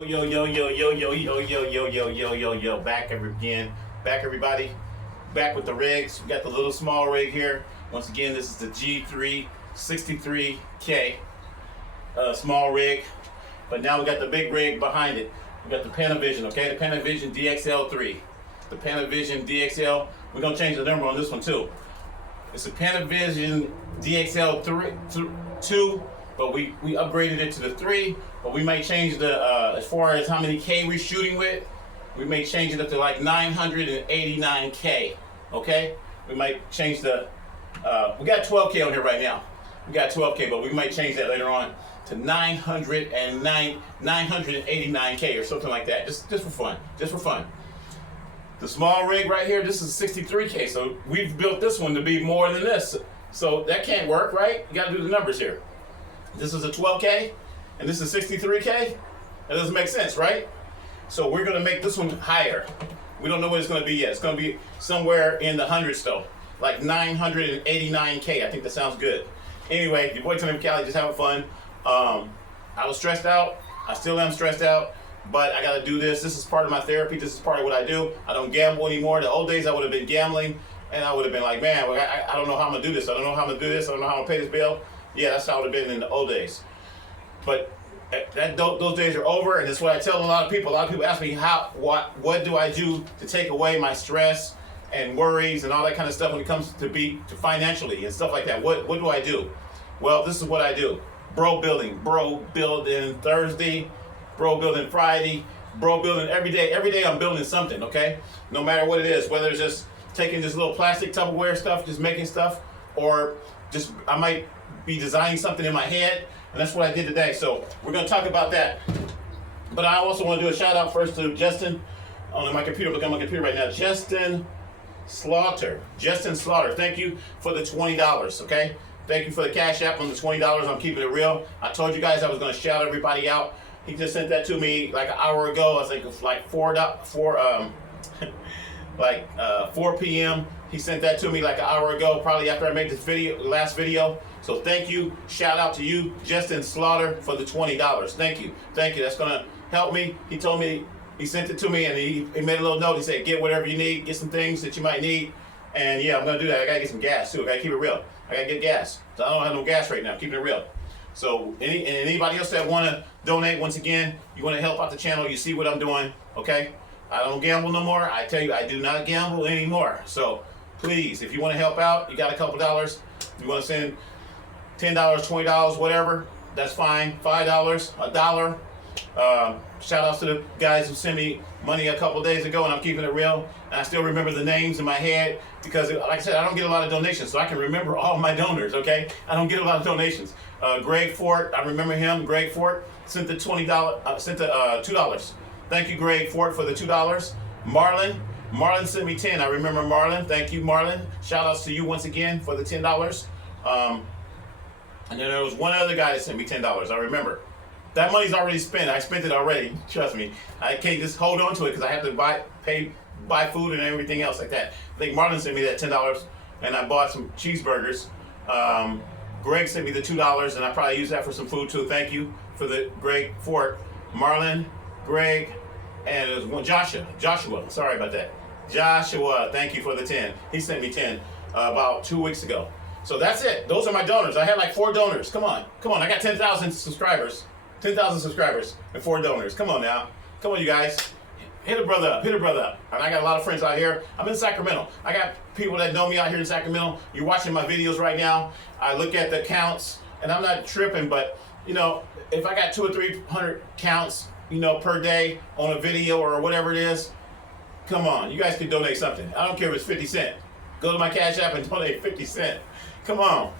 Yo, yo, yo, yo, yo, yo, yo, yo, yo, yo, yo, yo, back again. Back everybody. Back with the rigs. We got the little small rig here. Once again, this is the G3 63K small rig. But now we got the big rig behind it. We got the Panavision, okay? The Panavision DXL 3. The Panavision DXL. We're gonna change the number on this one too. It's a Panavision DXL 2, but we upgraded it to the 3. But we might change the as far as how many K we're shooting with. We may change it up to like 989K. Okay, we might change the. We got 12K on here right now. We got 12K, but we might change that later on to 989K or something like that. Just for fun. Just for fun. The small rig right here, this is 63K. So we've built this one to be more than this. So that can't work, right? You got to do the numbers here. This is a 12K. And this is 63K? That doesn't make sense, right? So we're gonna make this one higher. We don't know what it's gonna be yet. It's gonna be somewhere in the hundreds though. Like 989K, I think that sounds good. Anyway, your boy Tony Cali, just having fun. I was stressed out. I still am stressed out, but I gotta do this. This is part of my therapy. This is part of what I do. I don't gamble anymore. The old days I would have been gambling and I would have been like, man, I don't know how I'm gonna do this. I don't know how I'm gonna do this. I don't know how I'm gonna pay this bill. Yeah, that's how I would have been in the old days. But those days are over, and that's what I tell a lot of people. A lot of people ask me what do I do to take away my stress and worries and all that kind of stuff when it comes to financially and stuff like that. What do I do? Well, this is what I do. Bro building Thursday, bro building Friday, bro building every day. Every day I'm building something, okay? No matter what it is, whether it's just taking this little plastic Tupperware stuff, just making stuff, or just I might be designing something in my head. And that's what I did today. So we're going to talk about that. But I also want to do a shout out first to Justin on my computer. Look at my computer right now. Justin Slaughter. Thank you for the $20. Okay. Thank you for the Cash App on the $20. I'm keeping it real. I told you guys I was going to shout everybody out. He just sent that to me like an hour ago. I think it was like 4 p.m. He sent that to me like an hour ago, probably after I made this last video. So thank you. Shout out to you, Justin Slaughter, for the $20. Thank you. That's gonna help me. He told me, he sent it to me, and he made a little note. He said, get whatever you need, get some things that you might need. And yeah, I'm gonna do that. I gotta get some gas too. I gotta keep it real. I gotta get gas. So I don't have no gas right now. Keeping it real. So anybody else that wanna donate, once again, you wanna help out the channel, you see what I'm doing, okay? I don't gamble no more. I tell you, I do not gamble anymore. So please, if you want to help out, you got a couple dollars. You want to send $10, $20, whatever, that's fine. $5, $1. Shout outs to the guys who sent me money a couple days ago, and I'm keeping it real. And I still remember the names in my head because, like I said, I don't get a lot of donations, so I can remember all my donors, okay? I don't get a lot of donations. Greg Fort, I remember him. Greg Fort sent the $2. Thank you, Greg Fort, for the $2. Marlon sent me 10. I remember Marlon. Thank you, Marlon. Shout outs to you once again for the $10. And then there was one other guy that sent me $10. I remember. That money's already spent. I spent it already. Trust me. I can't just hold on to it because I have to buy food and everything else like that. I think Marlon sent me that $10, and I bought some cheeseburgers. Greg sent me the $2, and I probably use that for some food too. Thank you for the Greg Fort, Marlon, Greg, and it was Joshua. Sorry about that. Joshua, thank you for the 10. He sent me 10 about 2 weeks ago. So that's it. Those are my donors. I had like 4 donors. Come on. I got 10,000 subscribers. 10,000 subscribers and 4 donors. Come on now. Come on, you guys. Hit a brother up. And I got a lot of friends out here. I'm in Sacramento. I got people that know me out here in Sacramento. You're watching my videos right now. I look at the counts, and I'm not tripping, but you know, if I got 200 or 300 counts, you know, per day on a video or whatever it is, come on, you guys can donate something. I don't care if it's 50 cents. Go to my Cash App and donate 50 cents. Come on.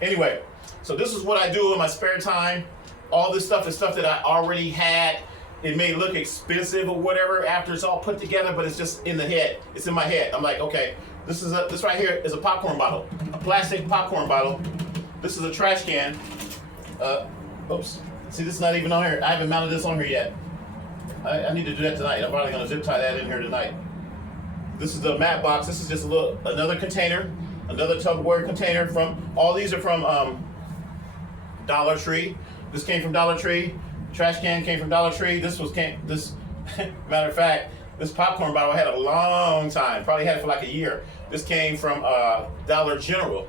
Anyway, so this is what I do in my spare time. All this stuff is stuff that I already had. It may look expensive or whatever after it's all put together, but it's just in the head. It's in my head. I'm like, okay, this right here is a popcorn bottle, a plastic popcorn bottle. This is a trash can. Oops. See, this is not even on here. I haven't mounted this on here yet. I need to do that tonight. I'm probably gonna zip tie that in here tonight. This is the mat box. This is just another container, another Tupperware container all these are from Dollar Tree. This came from Dollar Tree. trash can came from Dollar Tree. This matter of fact, this popcorn bottle I had a long time. Probably had it for like a year. This came from Dollar General.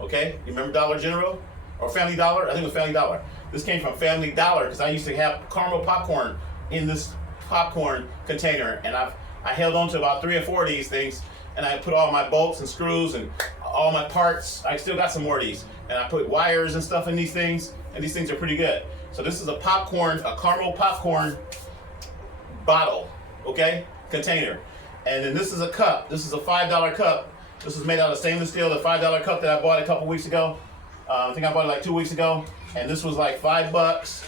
Okay, you remember Dollar General or Family Dollar? I think it was Family Dollar. This came from Family Dollar because I used to have caramel popcorn in this popcorn container, and I held on to about 3 or 4 of these things, and I put all my bolts and screws and all my parts. I still got some more of these, and I put wires and stuff in these things, and these things are pretty good. So this is a caramel popcorn bottle, okay, container. And then this is a cup. This is a $5 cup. This is made out of stainless steel, the $5 cup that I bought a couple weeks ago. I think I bought it like 2 weeks ago, and this was like $5.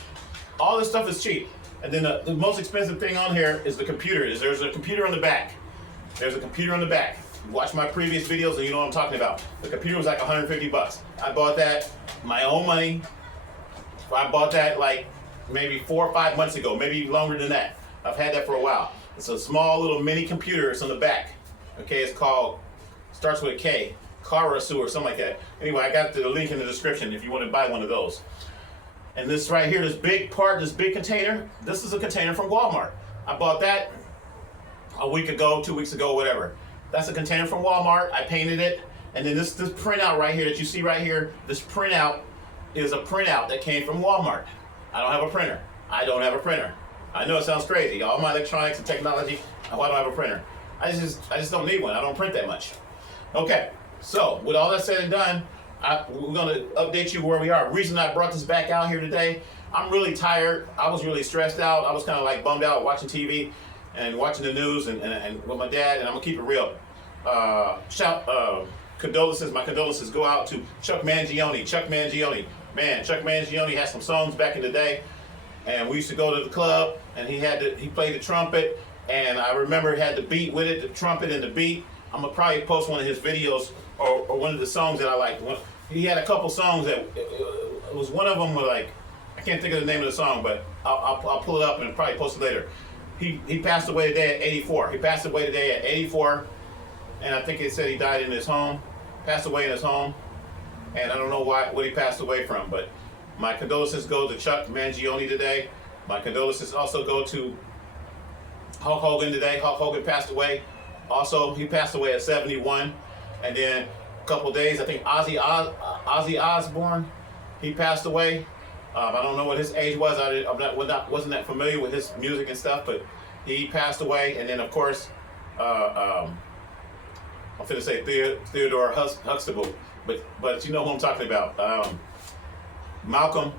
All this stuff is cheap. And then the most expensive thing on here is the computer. There's a computer on the back. There's a computer on the back. You watch my previous videos and you know what I'm talking about. The computer was like $150. I bought that my own money. I bought that like maybe 4 or 5 months ago, maybe longer than that. I've had that for a while. It's a small little mini computer. It's on the back. Okay, it's called, starts with a K, Karasu or something like that. Anyway, I got the link in the description if you want to buy one of those. And this right here, this big container, this is a container from Walmart. I bought that a week ago, 2 weeks ago, whatever. That's a container from Walmart. I painted it. And then this printout right here that you see right here, this printout is a printout that came from Walmart. I don't have a printer. I don't have a printer. I know it sounds crazy. All my electronics and technology, why don't I have a printer? I just don't need one. I don't print that much. Okay, so with all that said and done, we're going to update you where we are. Reason I brought this back out here today, I'm really tired. I was really stressed out. I was kind of like bummed out watching TV and watching the news and with my dad, and I'm going to keep it real. Condolences, my condolences go out to Chuck Mangione. Chuck Mangione. Man, Chuck Mangione had some songs back in the day, and we used to go to the club, and he played the trumpet, and I remember he had the beat with it, the trumpet and the beat. I'm going to probably post one of his videos or one of the songs that I liked. He had a couple songs that, it was one of them were like, I can't think of the name of the song, but I'll pull it up and probably post it later. He passed away today at 84. He passed away today at 84, and I think it said he died in his home, passed away in his home, and I don't know what he passed away from, but my condolences go to Chuck Mangione today. My condolences also go to Hulk Hogan today. Hulk Hogan passed away. Also, he passed away at 71. And then a couple days, I think Ozzy Osbourne, he passed away. I don't know what his age was. Wasn't that familiar with his music and stuff, but he passed away. And then, of course, I'm going to say Theodore Huxtable, but you know who I'm talking about. Malcolm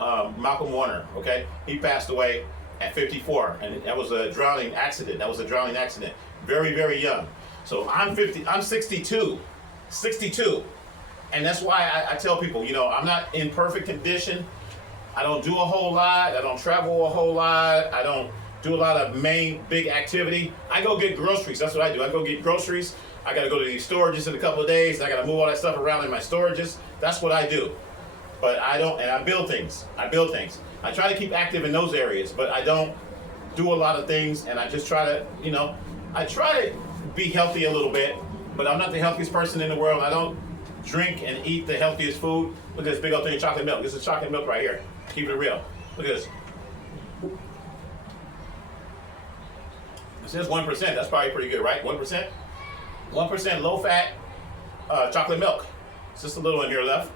Warner, okay? He passed away at 54, and that was a drowning accident. Very, very young. So I'm 62, and that's why I tell people, you know, I'm not in perfect condition. I don't do a whole lot. I don't travel a whole lot. I don't do a lot of big activity. I go get groceries. That's what I do. I go get groceries. I got to go to these storages in a couple of days. I got to move all that stuff around in my storages. That's what I do. But I don't, and I build things. I try to keep active in those areas, but I don't do a lot of things, and I just try to, you know, I try to be healthy a little bit, but I'm not the healthiest person in the world. I don't drink and eat the healthiest food. Look at this big old thing of chocolate milk. This is chocolate milk right here. Keep it real. Look at this. It says 1%. That's probably pretty good, right? 1%? 1% low-fat chocolate milk. It's just a little in here left.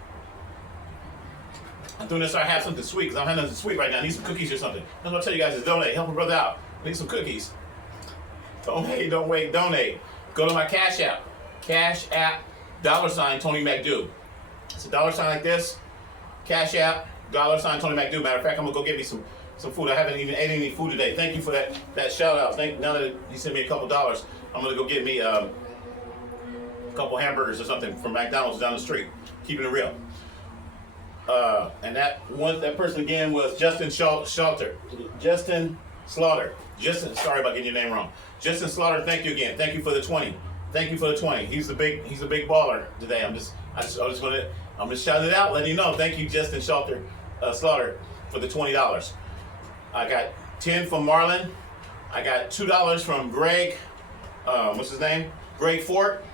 I'm doing this so I have something sweet, because I'm having nothing sweet right now. I need some cookies or something. That's what I tell you guys is donate. Help a brother out. I need some cookies. Donate, don't wait, donate. Go to my Cash App. Cash App, $ Tony McDew. It's a $ like this. Cash App, $ Tony McDew. Matter of fact, I'm going to go get me some food. I haven't even ate any food today. Thank you for that shout out. Now that you sent me a couple dollars, I'm going to go get me a couple hamburgers or something from McDonald's down the street. Keeping it real. And that person again was Justin Slaughter. Justin, sorry about getting your name wrong. Justin Slaughter, thank you again. Thank you for the 20. Thank you for the 20. He's a big baller today. I'm just shouting it out, letting you know. Thank you, Justin Slaughter, for the $20. I got 10 from Marlon. I got $2 from Greg. What's his name? Greg Fort.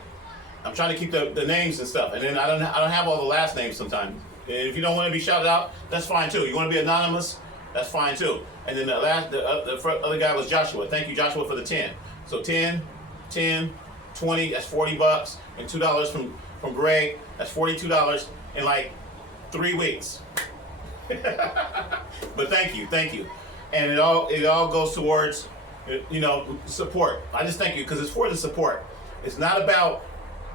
I'm trying to keep the names and stuff, and then I don't have all the last names sometimes. And if you don't want to be shouted out, that's fine too. You want to be anonymous, That's fine too. And then the other guy was Joshua. Thank you, Joshua, for the 10. So 10, 10, 20. That's $40, and $2 from Greg. That's $42 in like 3 weeks. But thank you. And it all goes towards, you know, support. I just thank you because it's for the support. It's not about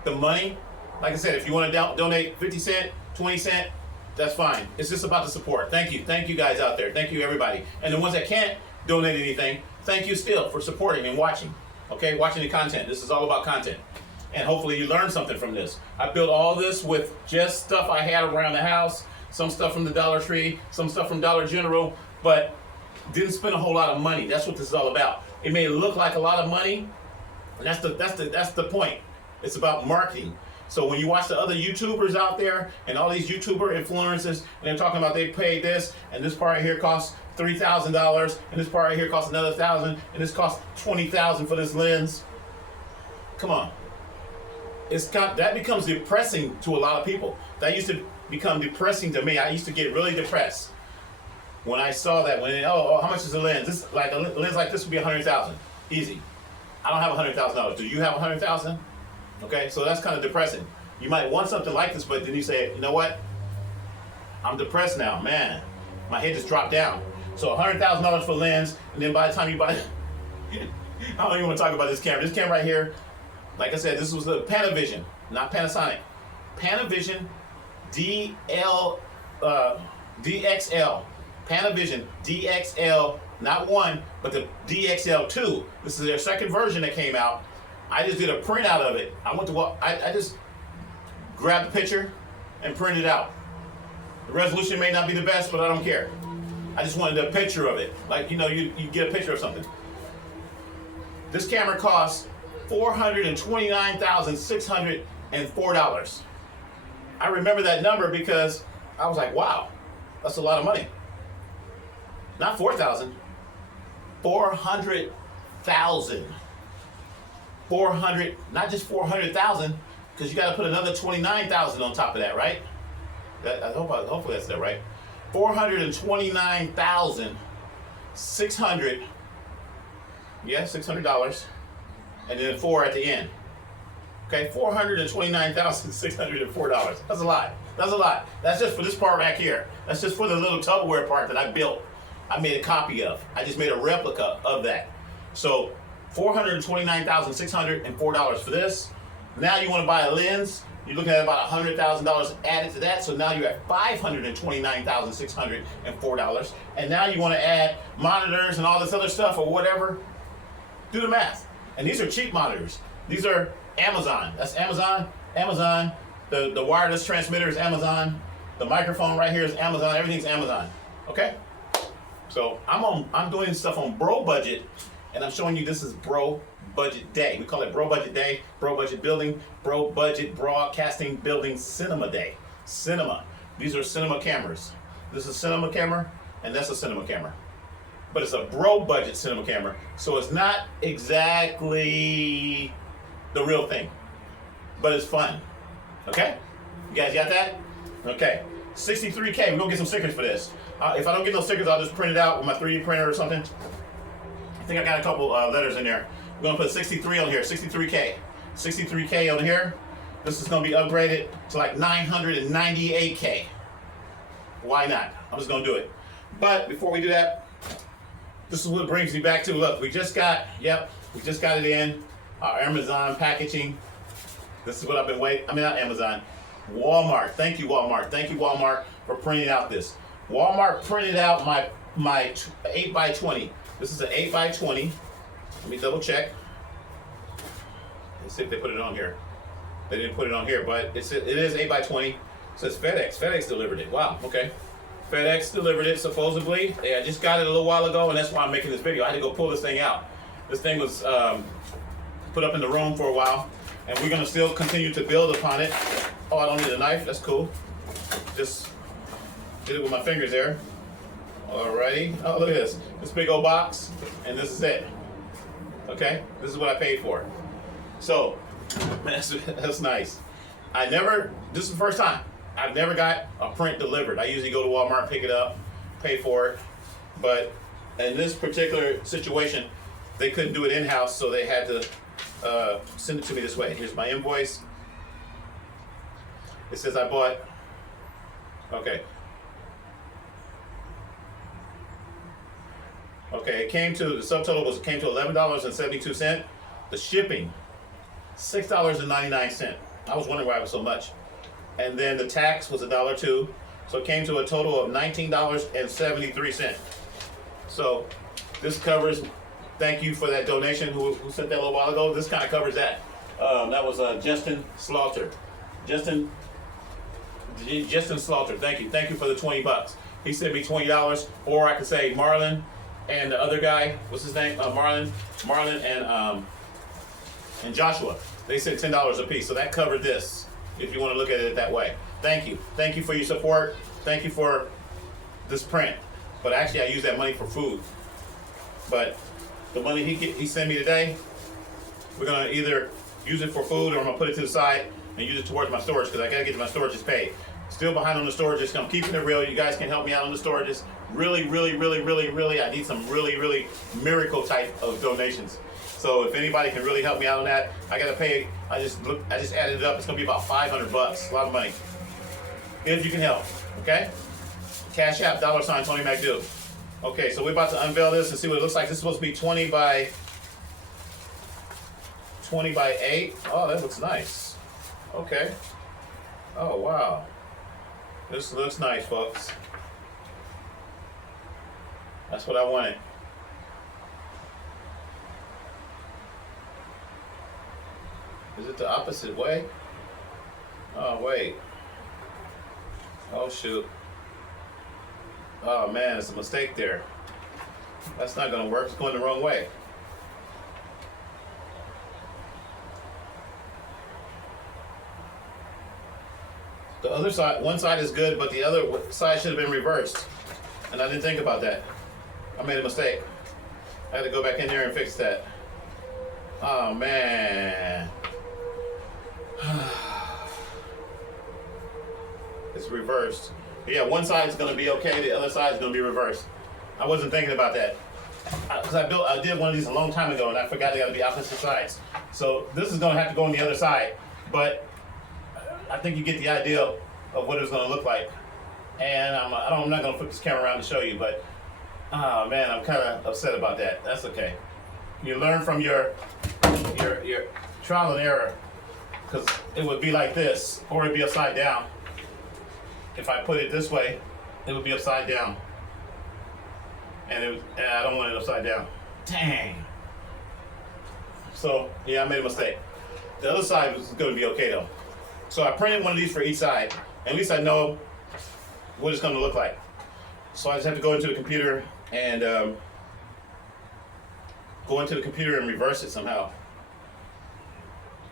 the money. Like I said, if you want to donate 50 cent, 20 cent, that's fine. It's just about the support. Thank you guys out there. Thank you everybody. And the ones that can't donate anything, thank you still for supporting and watching. Okay, watching the content. This is all about content. And hopefully you learned something from this. I built all this with just stuff I had around the house, some stuff from the Dollar Tree, some stuff from Dollar General, but didn't spend a whole lot of money. That's what this is all about. It may look like a lot of money, and that's the point. It's about marketing. So when you watch the other YouTubers out there and all these YouTuber influencers, and they're talking about they paid this, and this part right here costs $3,000, and this part right here costs another $1,000, and this costs $20,000 for this lens. Come on. That becomes depressing to a lot of people. That used to become depressing to me. I used to get really depressed when I saw that. How much is a lens? This like a lens like this would be $100,000, easy. I don't have $100,000. Do you have $100,000? Okay, so that's kind of depressing. You might want something like this, but then you say, you know what? I'm depressed now, man. My head just dropped down. So $100,000 for lens, and then by the time you buy, I don't even want to talk about this camera. This camera right here, like I said, this was the Panavision, not Panasonic. Panavision DXL. Panavision DXL, not one, but the DXL2. This is their second version that came out. I just did a printout of it. I just grabbed the picture and printed it out. The resolution may not be the best, but I don't care. I just wanted a picture of it. Like, you know, you get a picture of something. This camera costs $429,604. I remember that number because I was like, wow, that's a lot of money. Not 4,000, 400,000. 400, not just 400,000, because you got to put another 29,000 on top of that, right? Hopefully that's that, right? 429,600. Yeah, $600, and then 4 at the end. Okay, $429,604. That's a lot. That's just for this part back here. That's just for the little Tupperware part that I built. I made a copy of. I just made a replica of that. So $429,604 for this. Now you want to buy a lens. You're looking at about $100,000 added to that. So now you're at $529,604. And now you want to add monitors and all this other stuff or whatever. Do the math. And these are cheap monitors. These are Amazon. That's Amazon. Amazon. The wireless transmitter is Amazon. The microphone right here is Amazon. Everything's Amazon. Okay? So I'm doing stuff on Bro Budget. And I'm showing you this is Bro Budget Day. We call it Bro Budget Day, Bro Budget Building, Bro Budget Broadcasting Building Cinema Day. Cinema. These are cinema cameras. This is a cinema camera, and that's a cinema camera. But it's a Bro Budget cinema camera, so it's not exactly the real thing. But it's fun. Okay? You guys got that? Okay. 63K. We're going to get some stickers for this. If I don't get no stickers, I'll just print it out with my 3D printer or something. I think I got a couple letters in there. We're gonna put 63 on here, 63K. 63K on here. This is gonna be upgraded to like 998K. Why not? I'm just gonna do it. But before we do that, this is what brings me back to, look, we just got it in, our Amazon packaging. This is what I've been waiting, not Amazon, Walmart. Thank you, Walmart. Thank you, Walmart, for printing out this. Walmart printed out my 8x20. This is an 8x20. Let me double check. Let's see if they put it on here. They didn't put it on here, but it is 8x20. It says FedEx. FedEx delivered it. Wow, okay. FedEx delivered it, supposedly. I just got it a little while ago, and that's why I'm making this video. I had to go pull this thing out. This thing was put up in the room for a while, and we're gonna still continue to build upon it. Oh, I don't need a knife. That's cool. Just did it with my fingers there. Alrighty. Oh, look at this. This big old box, and this is it. Okay? This is what I paid for. So, that's nice. This is the first time. I've never got a print delivered. I usually go to Walmart, pick it up, pay for it, But in this particular situation, they couldn't do it in-house, so they had to send it to me this way. Here's my invoice. It says I bought, okay, it came to, the subtotal came to $11.72. The shipping, $6.99. I was wondering why it was so much. And then the tax was $1.02. So it came to a total of $19.73. So this covers, thank you for that donation who sent that a little while ago. This kind of covers that. That was Justin Slaughter. Justin Slaughter, thank you. Thank you for the $20. He sent me $20, or I could say Marlon and the other guy, what's his name? Marlon and Joshua. They sent $10 a piece, so that covered this, if you want to look at it that way. Thank you. Thank you for your support. Thank you for this print. But actually, I use that money for food. But the money he sent me today, we're going to either use it for food, or I'm going to put it to the side and use it towards my storage, because I got to get my storages paid. Still behind on the storages. I'm keeping it real. You guys can help me out on the storages. Really, I need some really miracle type of donations. So if anybody can really help me out on that, I got to pay. I just added it up. It's going to be about $500. A lot of money. If you can help, okay? Cash App, $ Tony McDew. Okay, so we're about to unveil this and see what it looks like. This is supposed to be 20 by 8. Oh, that looks nice. Okay. Oh, wow. This looks nice, folks. That's what I wanted. Is it the opposite way? Oh, wait. Oh, shoot. Oh, man, it's a mistake there. That's not going to work. It's going the wrong way. The other side, one side is good, but the other side should have been reversed. And I didn't think about that. I made a mistake. I had to go back in there and fix that. Oh, man. It's reversed. But yeah, one side is going to be okay. The other side is going to be reversed. I wasn't thinking about that. Because I did one of these a long time ago, and I forgot they got to be opposite sides. So this is going to have to go on the other side. But I think you get the idea of what it's going to look like. And I'm not going to flip this camera around to show you, but oh man, I'm kind of upset about that. That's okay. You learn from your trial and error, because it would be like this, or it'd be upside down. If I put it this way, it would be upside down. And I don't want it upside down. Dang. So yeah, I made a mistake. The other side was going to be okay though. So I printed one of these for each side. At least I know what it's going to look like. So I just have to go into the computer and reverse it somehow.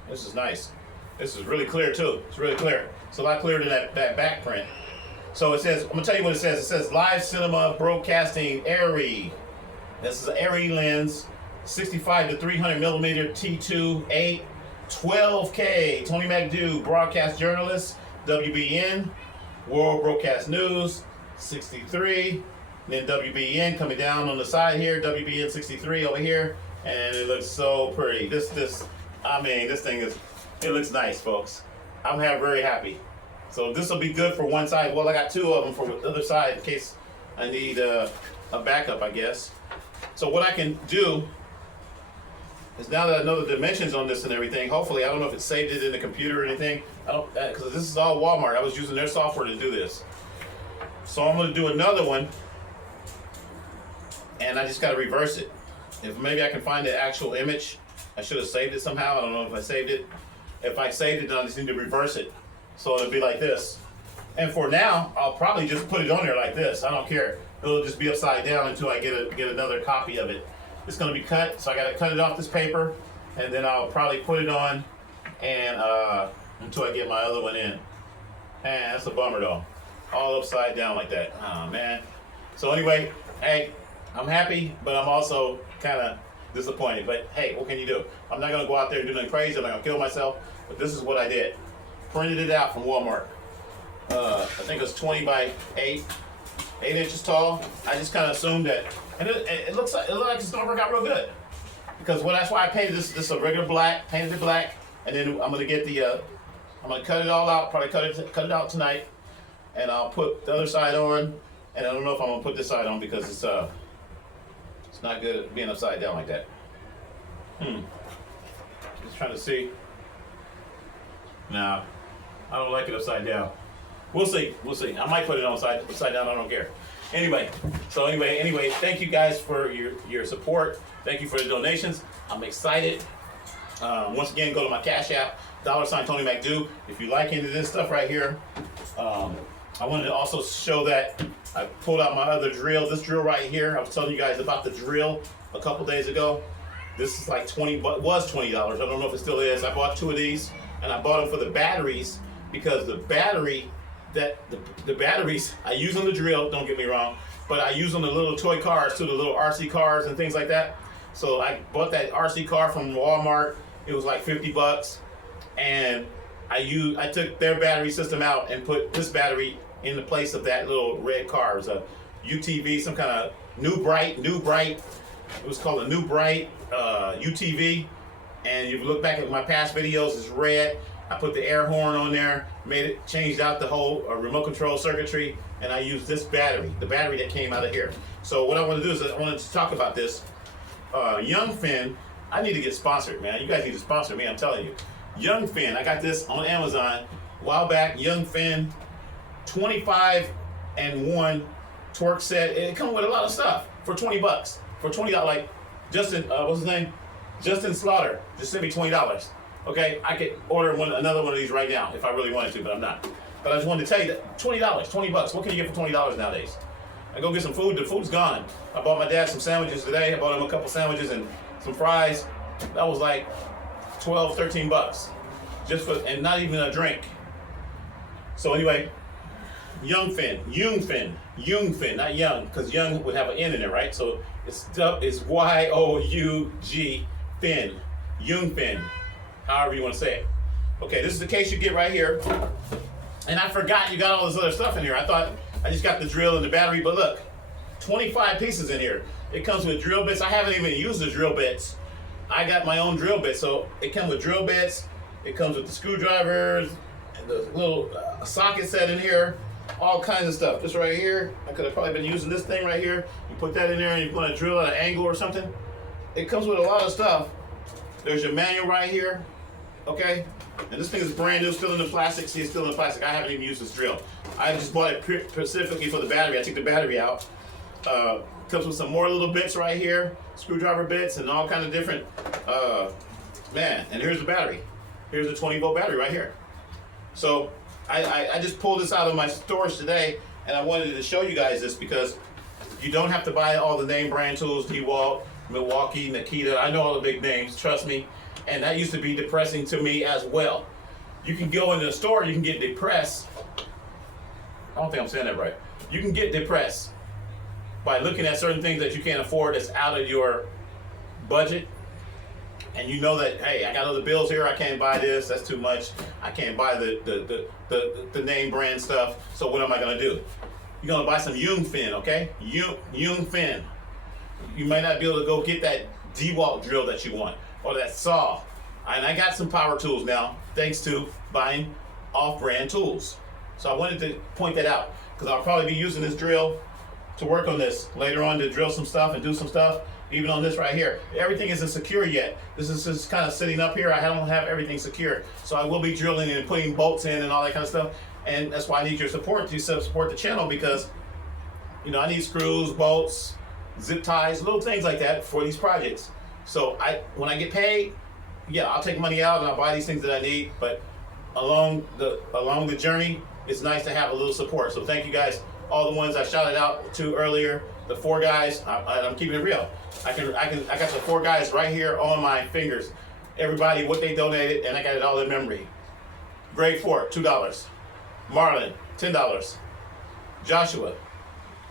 This is nice. This is really clear too. It's really clear. It's a lot clearer than that back print. So it says, I'm gonna tell you what it says. It says Live Cinema Broadcasting Airy. This is an Airy lens, 65 to 300 millimeter T2 8. 12K, Tony McDew, broadcast journalist, WBN, World Broadcast News, 63. Then WBN coming down on the side here, WBN 63 over here, and it looks so pretty. This thing it looks nice, folks. I'm very happy. So this will be good for one side. Well, I got two of them for the other side in case I need a backup, I guess. So what I can do is, now that I know the dimensions on this and everything, hopefully, I don't know if it saved it in the computer or anything. I don't, because this is all Walmart. I was using their software to do this. So I'm going to do another one, and I just got to reverse it. If maybe I can find the actual image, I should have saved it somehow. I don't know if I saved it. If I saved it, then I just need to reverse it. So it'll be like this. And for now, I'll probably just put it on there like this. I don't care. It'll just be upside down until I get another copy of it. It's going to be cut, so I got to cut it off this paper, and then I'll probably put it on and until I get my other one in. Man, that's a bummer though. All upside down like that. Oh man. So anyway, hey, I'm happy, but I'm also kind of disappointed. But hey, what can you do? I'm not going to go out there and do nothing crazy. I'm not going to kill myself. But this is what I did. Printed it out from Walmart. I think it was 20 by 8. 8 inches tall. I just kind of assumed that, and it looks like it's gonna work out real good. Because that's why I painted this a regular black, painted it black, and then I'm gonna get I'm gonna cut it all out, probably cut it out tonight, and I'll put the other side on, and I don't know if I'm gonna put this side on because it's not good being upside down like that. Just trying to see. Nah, I don't like it upside down. We'll see. I might put it on upside down. I don't care. Anyway, thank you guys for your support. Thank you for the donations. I'm excited. Once again, go to my Cash App, $ Tony McDew. If you like any of this stuff right here, I wanted to also show that I pulled out my other drill. This drill right here, I was telling you guys about the drill a couple days ago. This is like was $20. I don't know if it still is. I bought 2 of these, and I bought them for the batteries because the batteries I use on the drill, don't get me wrong, but I use on the little toy cars too, the little RC cars and things like that. So I bought that RC car from Walmart. It was like $50, and I took their battery system out and put this battery in the place of that little red car. It was a UTV, some kind of New Bright. It was called a New Bright UTV. And if you look back at my past videos, it's red. I put the air horn on there, changed out the whole remote control circuitry, and I used this battery, the battery that came out of here. So what I want to do is I wanted to talk about this. Young Fin, I need to get sponsored, man. You guys need to sponsor me, I'm telling you. Young Fin, I got this on Amazon a while back. Young Fin, 25-1 torque set. It comes with a lot of stuff for $20. For $20, like Justin, what's his name? Justin Slaughter just sent me $20. Okay, I could order another one of these right now if I really wanted to, but I'm not. But I just wanted to tell you that $20, $20. What can you get for $20 nowadays? I go get some food. The food's gone. I bought my dad some sandwiches today. I bought him a couple sandwiches and some fries. That was like $12, $13 just for, and not even a drink. So anyway, Young Fin, not Young, because Young would have an N in it, right? So it's Y-O-U-G Fin, Young Fin, however you want to say it. Okay, this is the case you get right here. And I forgot you got all this other stuff in here. I thought I just got the drill and the battery, but look, 25 pieces in here. It comes with drill bits. I haven't even used the drill bits. I got my own drill bits, so it comes with drill bits. It comes with the screwdrivers, and the little socket set in here, all kinds of stuff. This right here, I could have probably been using this thing right here. You put that in there and you want to drill at an angle or something. It comes with a lot of stuff. There's your manual right here, okay? And this thing is brand new, still in the plastic. See, it's still in the plastic. I haven't even used this drill. I just bought it specifically for the battery. I took the battery out. Comes with some more little bits right here, screwdriver bits and all kind of different, man, and here's the battery. Here's a 20-volt battery right here. So I just pulled this out of my storage today, and I wanted to show you guys this because you don't have to buy all the name brand tools, DeWalt, Milwaukee, Nikita. I know all the big names, trust me. And that used to be depressing to me as well. You can go into the store, you can get depressed. I don't think I'm saying that right. You can get depressed by looking at certain things that you can't afford that's out of your budget. And you know that, hey, I got other bills here, I can't buy this, that's too much. I can't buy the name brand stuff, so what am I gonna do? You're gonna buy some Young Fin, okay? Young Fin. You might not be able to go get that DeWalt drill that you want, or that saw. And I got some power tools now, thanks to buying off-brand tools. So I wanted to point that out, because I'll probably be using this drill to work on this later on, to drill some stuff and do some stuff, even on this right here. Everything isn't secure yet. This is just kind of sitting up here. I don't have everything secure. So I will be drilling and putting bolts in and all that kind of stuff. And that's why I need your support to support the channel, because, you know, I need screws, bolts, zip ties, little things like that for these projects. So when I get paid, yeah, I'll take money out and I'll buy these things that I need. But along the journey, it's nice to have a little support. So thank you guys, all the ones I shouted out to earlier, the 4 guys. I'm keeping it real. I got the 4 guys right here on my fingers. Everybody, what they donated, and I got it all in memory. Greg Fort, $2. Marlon, $10. Joshua,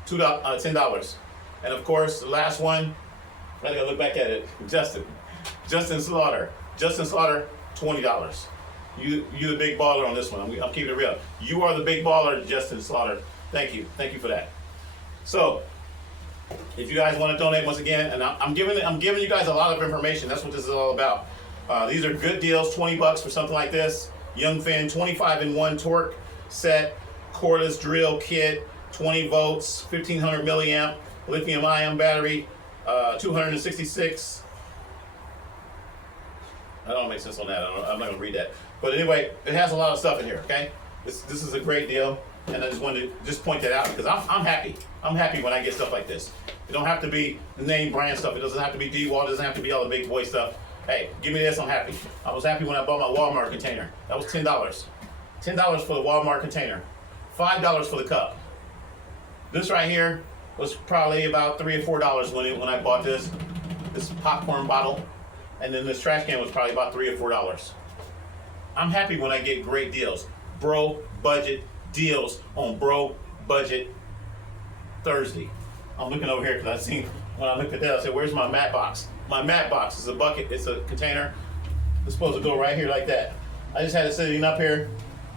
$10. And of course, the last one, I gotta look back at it. Justin Slaughter, $20. You the big baller on this one. I'm keeping it real. You are the big baller, Justin Slaughter. Thank you for that. So if you guys want to donate once again, and I'm giving you guys a lot of information. That's what this is all about. These are good deals, $20 for something like this. Young Fin 25-in-1 torque set, cordless drill kit, 20 volts, 1500 milliamp, lithium ion battery, 266. I don't make sense on that. I'm not gonna read that. But anyway, it has a lot of stuff in here. Okay, this is a great deal, and I just wanted to point that out because I'm happy. I'm happy when I get stuff like this. It don't have to be the name brand stuff. It doesn't have to be DeWalt. It doesn't have to be all the big boy stuff. Hey, give me this. I'm happy. I was happy when I bought my Walmart container. That was $10. $10 for the Walmart container. $5 for the cup. This right here was probably about $3 or $4 when I bought this popcorn bottle, and then this trash can was probably about $3 or $4. I'm happy when I get great deals. Bro budget deals on Bro Budget Thursday. I'm looking over here because I seen when I looked at that, I said, "Where's my mat box?" My mat box is a bucket. It's a container. It's supposed to go right here like that. I just had it sitting up here.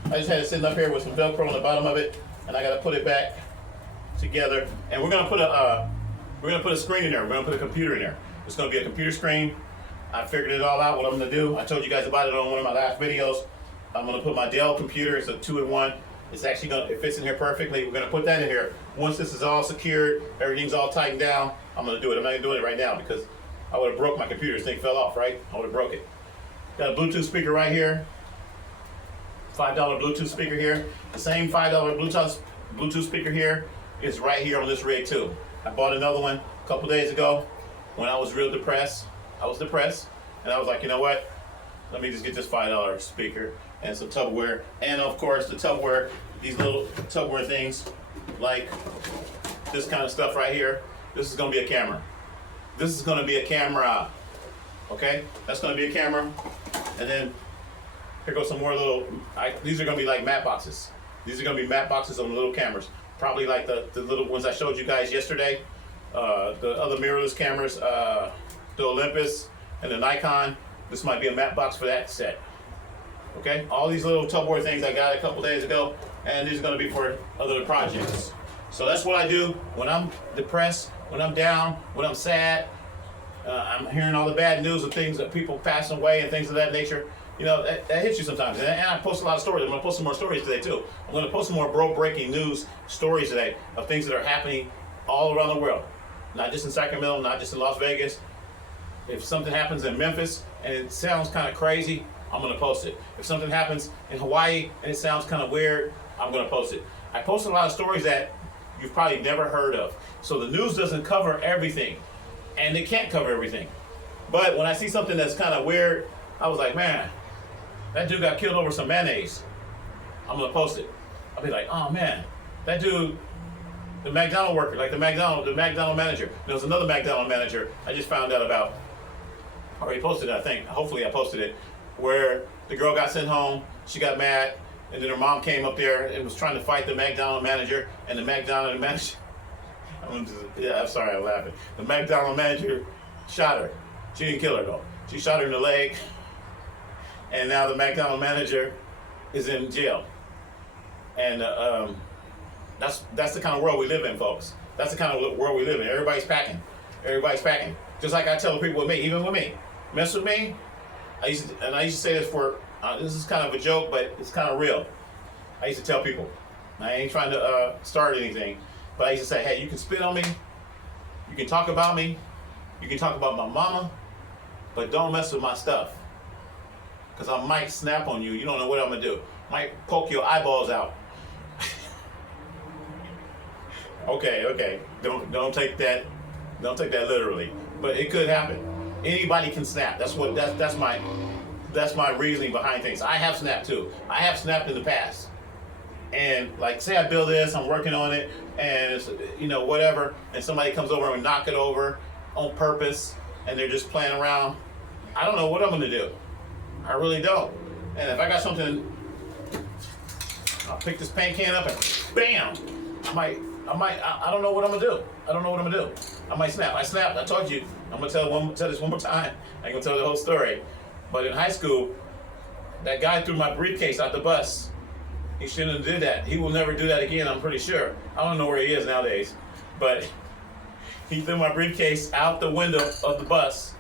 with some Velcro on the bottom of it, and I got to put it back together. And we're gonna put a screen in there. We're gonna put a computer in there. It's gonna be a computer screen. I figured it all out. What I'm gonna do. I told you guys about it on one of my last videos. I'm gonna put my Dell computer. It's a 2-in-1. It's actually it fits in here perfectly. We're gonna put that in here. Once this is all secured, everything's all tightened down, I'm gonna do it. I'm not even doing it right now because I would have broke my computer. This thing fell off, right? I would have broke it. Got a Bluetooth speaker right here. $5 Bluetooth speaker here. The same $5 Bluetooth speaker here is right here on this rig too. I bought another one a couple days ago when I was real depressed. I was depressed, and I was like, you know what? Let me just get this $5 speaker and some Tupperware, and of course the Tupperware, these little Tupperware things, like this kind of stuff right here. This is gonna be a camera. This is gonna be a camera. Okay, that's gonna be a camera, and then here goes some more little. These are gonna be like mat boxes. These are gonna be mat boxes on little cameras, probably like the little ones I showed you guys yesterday. The other mirrorless cameras, the Olympus and the Nikon. This might be a mat box for that set. Okay, all these little Tupperware things I got a couple days ago, and these are gonna be for other projects. So that's what I do when I'm depressed, when I'm down, when I'm sad. I'm hearing all the bad news of things that people passing away and things of that nature. You know, that hits you sometimes. And I post a lot of stories. I'm gonna post some more stories today too. I'm gonna post some more breaking news stories today of things that are happening all around the world. Not just in Sacramento, not just in Las Vegas. If something happens in Memphis and it sounds kind of crazy, I'm gonna post it. If something happens in Hawaii and it sounds kind of weird, I'm gonna post it. I post a lot of stories that you've probably never heard of. So the news doesn't cover everything, and it can't cover everything. But when I see something that's kind of weird, I was like, man, that dude got killed over some mayonnaise. I'm gonna post it. I'll be like, oh man, that dude, the McDonald's worker, like the McDonald's manager. There was another McDonald's manager I just found out about. I already posted it, I think. Hopefully I posted it. Where the girl got sent home, she got mad, and then her mom came up there and was trying to fight the McDonald's manager, and the McDonald's manager, I'm sorry, I'm laughing. The McDonald's manager shot her. She didn't kill her though. She shot her in the leg, and now the McDonald's manager is in jail. And that's the kind of world we live in, folks. That's the kind of world we live in. Everybody's packing. Everybody's packing. Just like I tell people with me, even with me, mess with me. I used to say this for, this is kind of a joke, but it's kind of real. I used to tell people, I ain't trying to start anything, but I used to say, hey, you can spit on me, you can talk about me, you can talk about my mama, but don't mess with my stuff. Because I might snap on you. You don't know what I'm gonna do. Might poke your eyeballs out. Okay. Don't take that literally. But it could happen. Anybody can snap. That's my reasoning behind things. I have snapped too. I have snapped in the past. And like, say I build this, I'm working on it, and it's, whatever, and somebody comes over and knock it over on purpose, and they're just playing around. I don't know what I'm gonna do. I really don't. And if I got something, I'll pick this paint can up and bam! I don't know what I'm gonna do. I might snap. I snapped. I told you. I'm gonna tell this one more time. I ain't gonna tell the whole story. But in high school, that guy threw my briefcase out the bus. He shouldn't have did that. He will never do that again, I'm pretty sure. I don't know where he is nowadays. But he threw my briefcase out the window of the bus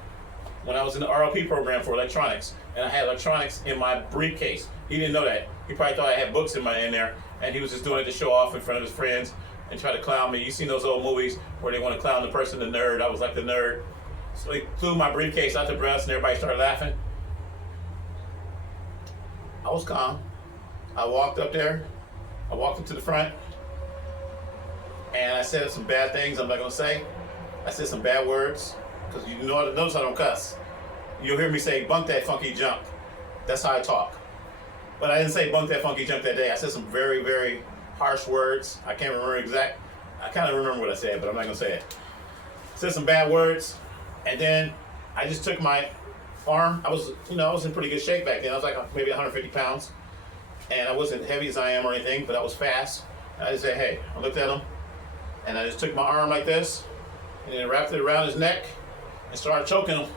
when I was in the RLP program for electronics, and I had electronics in my briefcase. He didn't know that. He probably thought I had books in there, and he was just doing it to show off in front of his friends and try to clown me. You've seen those old movies where they want to clown the person, the nerd. I was like the nerd. So he threw my briefcase out the bus, and everybody started laughing. I was calm. I walked up there. I walked up to the front, and I said some bad things I'm not going to say. I said some bad words, because you know, notice I don't cuss. You'll hear me say, bunk that funky junk. That's how I talk. But I didn't say bunk that funky junk that day. I said some very, very harsh words. I can't remember I kind of remember what I said, but I'm not going to say it. I said some bad words, and then I just took my arm. I was in pretty good shape back then. I was like maybe 150 pounds, and I wasn't heavy as I am or anything, but I was fast. And I just said, hey, I looked at him, and I just took my arm like this, and then wrapped it around his neck, and started choking him.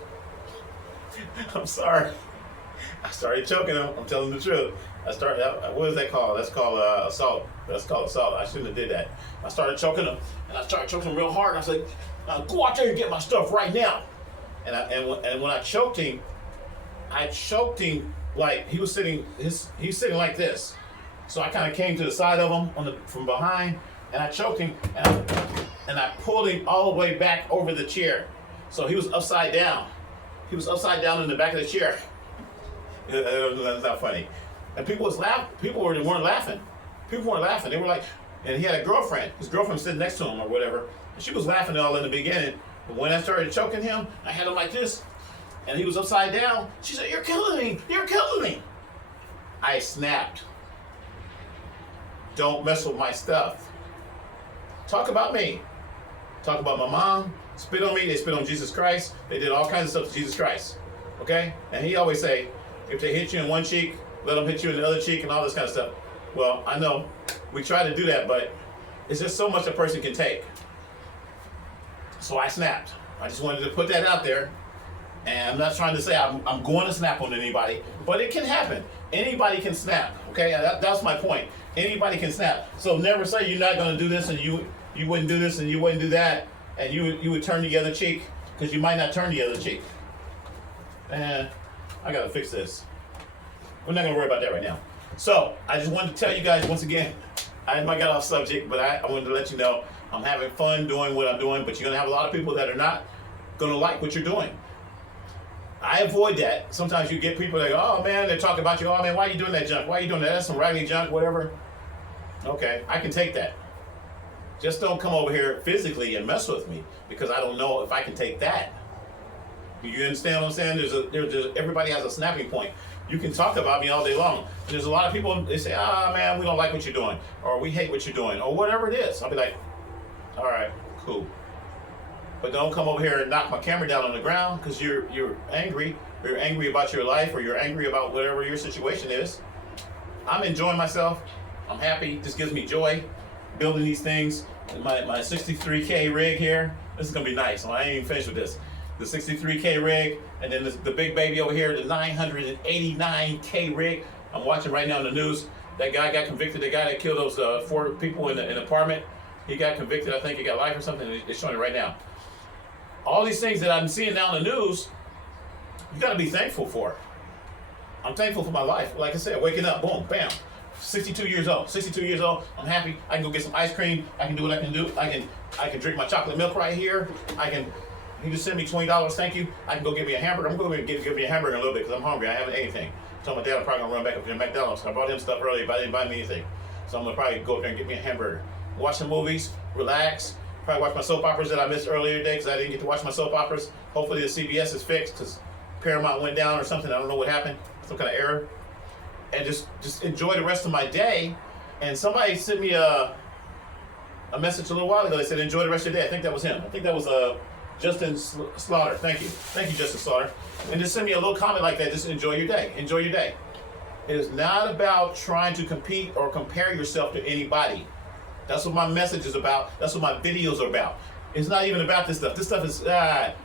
I'm sorry. I started choking him. I'm telling the truth. What is that called? That's called assault. That's called assault. I shouldn't have did that. I started choking him, and I started choking him real hard. And I was like, go out there and get my stuff right now. And when I choked him like he was sitting like this. So I kind of came to the side of him from behind, and I choked him, and I pulled him all the way back over the chair. So he was upside down. He was upside down in the back of the chair. That's not funny. And people was laughing. People weren't laughing. People weren't laughing. They were like, and he had a girlfriend. His girlfriend sitting next to him or whatever. And she was laughing all in the beginning. But when I started choking him, I had him like this, and he was upside down. She said, "You're killing me. You're killing me." I snapped. Don't mess with my stuff. Talk about me. Talk about my mom. Spit on me. They spit on Jesus Christ. They did all kinds of stuff to Jesus Christ. Okay? And he always say, if they hit you in one cheek, let them hit you in the other cheek and all this kind of stuff. Well, I know we try to do that, but it's just so much a person can take. So I snapped. I just wanted to put that out there. And I'm not trying to say I'm going to snap on anybody, but it can happen. Anybody can snap. Okay? That's my point. Anybody can snap. So never say you're not going to do this and you wouldn't do this and you wouldn't do that, and you would turn the other cheek, because you might not turn the other cheek. And I gotta fix this. We're not gonna worry about that right now. So I just wanted to tell you guys once again, I might get off subject, but I wanted to let you know I'm having fun doing what I'm doing, but you're gonna have a lot of people that are not gonna like what you're doing. I avoid that. Sometimes you get people that go, oh man, they're talking about you, oh man, why are you doing that junk? Why are you doing that? That's some raggedy junk, whatever. Okay, I can take that. Just don't come over here physically and mess with me, because I don't know if I can take that. You understand what I'm saying? Everybody has a snapping point. You can talk about me all day long. There's a lot of people, they say, man, we don't like what you're doing, or we hate what you're doing, or whatever it is. I'll be like, all right, cool. But don't come over here and knock my camera down on the ground because you're angry. You're angry about your life, or you're angry about whatever your situation is. I'm enjoying myself. I'm happy. This gives me joy. Building these things. My 63K rig here. This is gonna be nice. I ain't even finished with this. The 63K rig, and then the big baby over here, the 989K rig. I'm watching right now in the news. That guy got convicted. The guy that killed those 4 people in an apartment. He got convicted. I think he got life or something. They're showing it right now. All these things that I'm seeing now in the news, you got to be thankful for. I'm thankful for my life. Like I said, waking up, boom, bam. 62 years old. 62 years old. I'm happy. I can go get some ice cream. I can do what I can do. I can drink my chocolate milk right here. You just send me $20. Thank you. I can go get me a hamburger. I'm going to go get me a hamburger in a little bit because I'm hungry. I haven't ate anything. I told my dad I'm probably going to run back up to McDonald's. I bought him stuff earlier, but I didn't buy me anything. So I'm going to probably go up there and get me a hamburger. Watch some movies. Relax. Probably watch my soap operas that I missed earlier today because I didn't get to watch my soap operas. Hopefully the CBS is fixed because Paramount went down or something. I don't know what happened. Some kind of error. And just enjoy the rest of my day. And somebody sent me a message a little while ago. They said, enjoy the rest of your day. I think that was him. I think that was Justin Slaughter. Thank you. Thank you, Justin Slaughter. And just send me a little comment like that. Just enjoy your day. Enjoy your day. It is not about trying to compete or compare yourself to anybody. That's what my message is about. That's what my videos are about. It's not even about this stuff. This stuff is,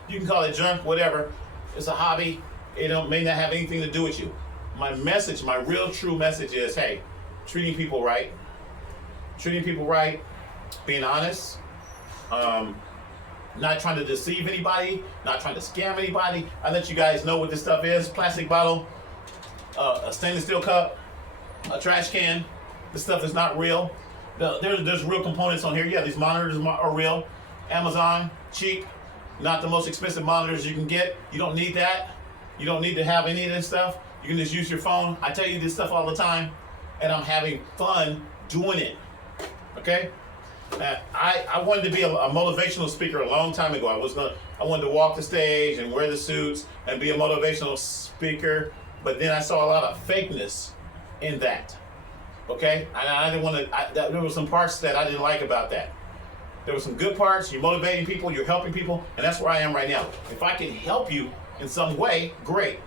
you can call it junk, whatever. It's a hobby. It may not have anything to do with you. My message, my real true message is, hey, treating people right, being honest, Not trying to deceive anybody, not trying to scam anybody. I let you guys know what this stuff is. Plastic bottle, a stainless steel cup, a trash can. This stuff is not real. There's real components on here. Yeah, these monitors are real. Amazon, cheap, not the most expensive monitors you can get. You don't need that. You don't need to have any of this stuff. You can just use your phone. I tell you this stuff all the time, and I'm having fun doing it. Okay? I wanted to be a motivational speaker a long time ago. I wanted to walk the stage and wear the suits and be a motivational speaker, but then I saw a lot of fakeness in that. Okay, I didn't want to. There were some parts that I didn't like about that. There were some good parts. You're motivating people. You're helping people, and that's where I am right now. If I can help you in some way, great.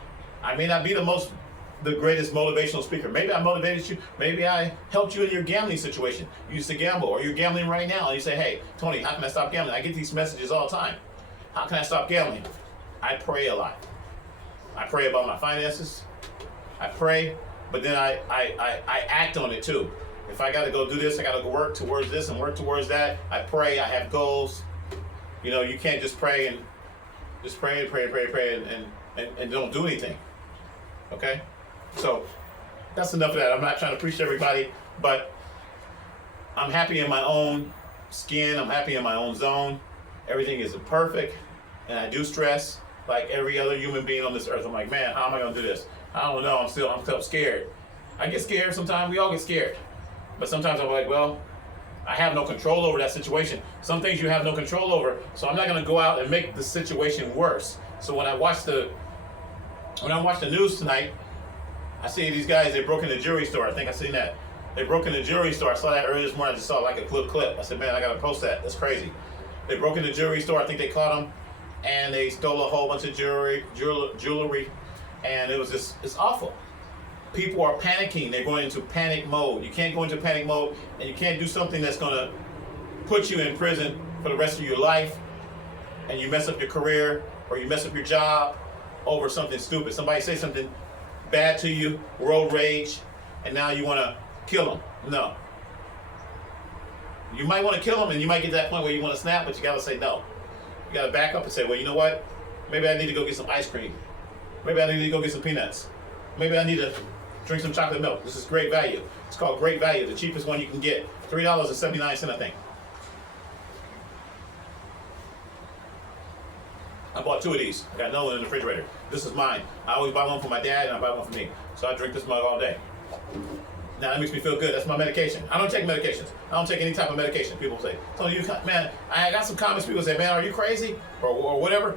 I may not be the greatest motivational speaker. Maybe I motivated you. Maybe I helped you in your gambling situation. You used to gamble, or you're gambling right now, and you say, "Hey, Tony, how can I stop gambling?" I get these messages all the time. How can I stop gambling? I pray a lot. I pray about my finances. I pray, but then I act on it too. If I got to go do this, I got to go work towards this and work towards that. I pray. I have goals. You know, you can't just pray and and don't do anything. Okay. So that's enough of that. I'm not trying to preach to everybody, but I'm happy in my own skin. I'm happy in my own zone. Everything is perfect, and I do stress like every other human being on this earth. I'm like, man, how am I gonna do this? I don't know. I'm still scared. I get scared sometimes. We all get scared, but sometimes I'm like, well, I have no control over that situation. Some things you have no control over, so I'm not gonna go out and make the situation worse. So when I watch the news tonight, I see these guys, they broke in the jewelry store. I think I seen that. They broke in the jewelry store. I saw that earlier this morning. I just saw like a clip. I said, man, I gotta post that. That's crazy. They broke in the jewelry store. I think they caught them, and they stole a whole bunch of jewelry, and it's awful. People are panicking. They're going into panic mode. You can't go into panic mode, and you can't do something that's gonna put you in prison for the rest of your life, and you mess up your career or you mess up your job over something stupid. Somebody say something bad to you, road rage, and now you want to kill them. No. You might want to kill them, and you might get to that point where you want to snap, but you got to say no. You got to back up and say, well, you know what? Maybe I need to go get some ice cream. Maybe I need to go get some peanuts. Maybe I need to drink some chocolate milk. This is great value. It's called great value, the cheapest one you can get. $3.79, I think. I bought 2 of these. I got another one in the refrigerator. This is mine. I always buy one for my dad and I buy one for me. So I drink this mug all day. Now that makes me feel good. That's my medication. I don't take medications. I don't take any type of medication. People say, Tony, man, I got some comments. People say, man, are you crazy? Or whatever.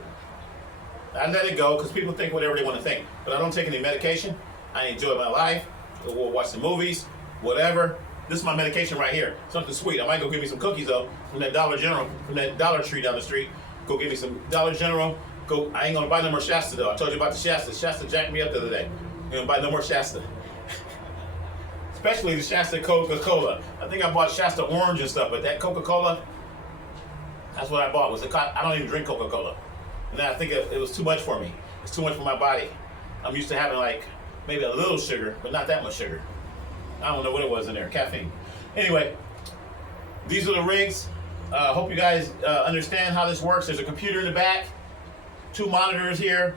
I let it go because people think whatever they want to think. But I don't take any medication. I enjoy my life. We'll watch the movies, whatever. This is my medication right here. Something sweet. I might go get me some cookies though from that Dollar General, from that Dollar Tree down the street. Go get me some Dollar General. I ain't gonna buy no more Shasta though. I told you about the Shasta. Shasta jacked me up the other day. I'm gonna buy no more Shasta. Especially the Shasta Coca-Cola. I think I bought Shasta Orange and stuff, but that Coca-Cola, that's what I bought. I don't even drink Coca-Cola. And I think it was too much for me. It's too much for my body. I'm used to having like maybe a little sugar, but not that much sugar. I don't know what it was in there, caffeine. Anyway, these are the rigs. Hope you guys understand how this works. There's a computer in the back, 2 monitors here.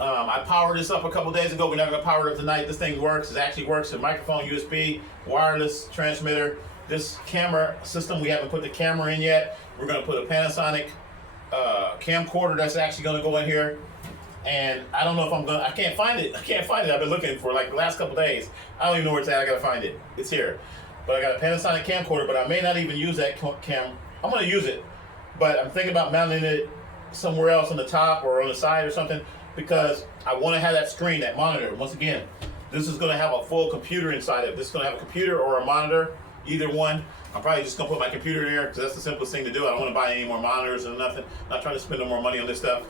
I powered this up a couple days ago. We're not going to power it up tonight. This thing works. It actually works. A microphone, USB, wireless transmitter. This camera system, we haven't put the camera in yet. We're going to put a Panasonic camcorder that's actually going to go in here. And I don't know if I can't find it. I've been looking for like the last couple days. I don't even know where it's at. I got to find it. It's here. But I got a Panasonic camcorder, but I may not even use that cam. I'm going to use it, but I'm thinking about mounting it somewhere else on the top or on the side or something because I want to have that screen, that monitor. Once again, this is going to have a full computer inside of it. This is going to have a computer or a monitor, either one. I'm probably just going to put my computer in there because that's the simplest thing to do. I don't want to buy any more monitors or nothing. I'm not trying to spend no more money on this stuff.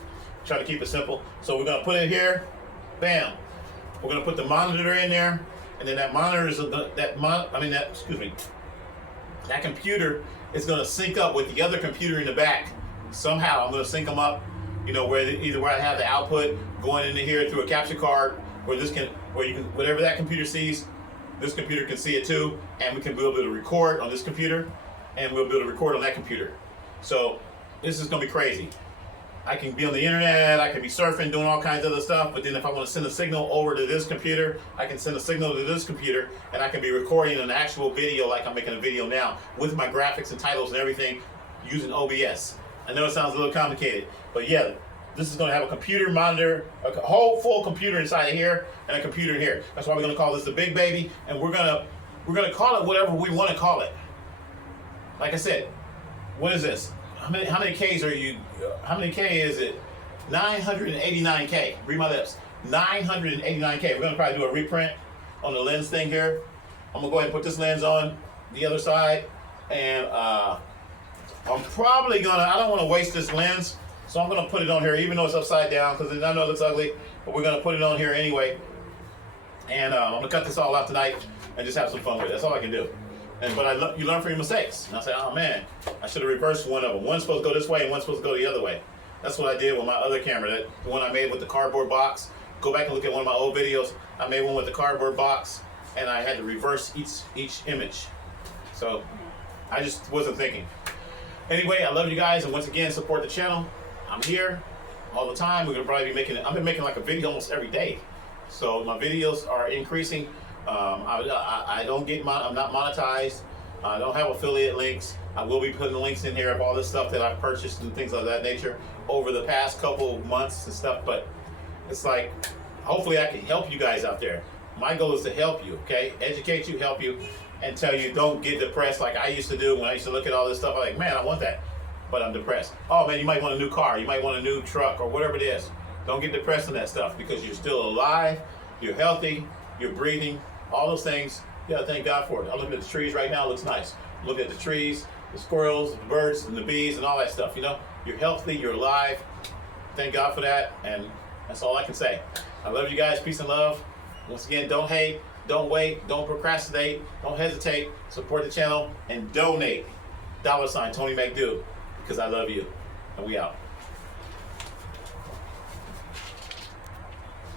Try to keep it simple. So we're going to put it here. Bam. We're going to put the monitor in there, and then that monitor is that computer is going to sync up with the other computer in the back. Somehow I'm going to sync them up, you know, where I have the output going into here through a capture card, where you can whatever that computer sees, this computer can see it too, and we can be able to record on this computer, and we'll be able to record on that computer. So this is gonna be crazy. I can be on the internet, I can be surfing, doing all kinds of other stuff, but then if I want to send a signal over to this computer, I can send a signal to this computer, and I can be recording an actual video like I'm making a video now with my graphics and titles and everything using OBS. I know it sounds a little complicated, but yeah, this is going to have a computer monitor, a whole full computer inside of here, and a computer in here. That's why we're going to call this the big baby, and we're gonna call it whatever we want to call it. Like I said, what is this? How many K's are you? How many K is it? 989K. Read my lips. 989K. We're gonna probably do a reprint on the lens thing here. I'm gonna go ahead and put this lens on the other side, and I'm probably gonna. I don't want to waste this lens, so I'm gonna put it on here, even though it's upside down, because I know it looks ugly. But we're gonna put it on here anyway, and I'm gonna cut this all out tonight and just have some fun with it. That's all I can do. But you learn from your mistakes. And I said, oh man, I should have reversed one of them. One's supposed to go this way and one's supposed to go the other way. That's what I did with my other camera, the one I made with the cardboard box. Go back and look at one of my old videos. I made one with the cardboard box, and I had to reverse each image. So I just wasn't thinking. Anyway, I love you guys, and once again, support the channel. I'm here all the time. We're gonna probably be making it. I've been making like a video almost every day. So my videos are increasing. I don't get I'm not monetized. I don't have affiliate links. I will be putting the links in here of all this stuff that I've purchased and things of that nature over the past couple months and stuff. But it's like, hopefully I can help you guys out there. My goal is to help you, okay? Educate you, help you, and tell you don't get depressed like I used to do when I used to look at all this stuff. I'm like, man, I want that, but I'm depressed. Oh man, you might want a new car. You might want a new truck or whatever it is. Don't get depressed in that stuff because you're still alive, you're healthy, you're breathing. All those things, you gotta thank God for it. I'm looking at the trees right now, it looks nice. Look at the trees, the squirrels, the birds, and the bees, and all that stuff, you know? You're healthy, you're alive. Thank God for that, and that's all I can say. I love you guys, peace and love. Once again, don't hate, don't wait, don't procrastinate, don't hesitate, support the channel, and donate. $Tony McDew, because I love you. And we out.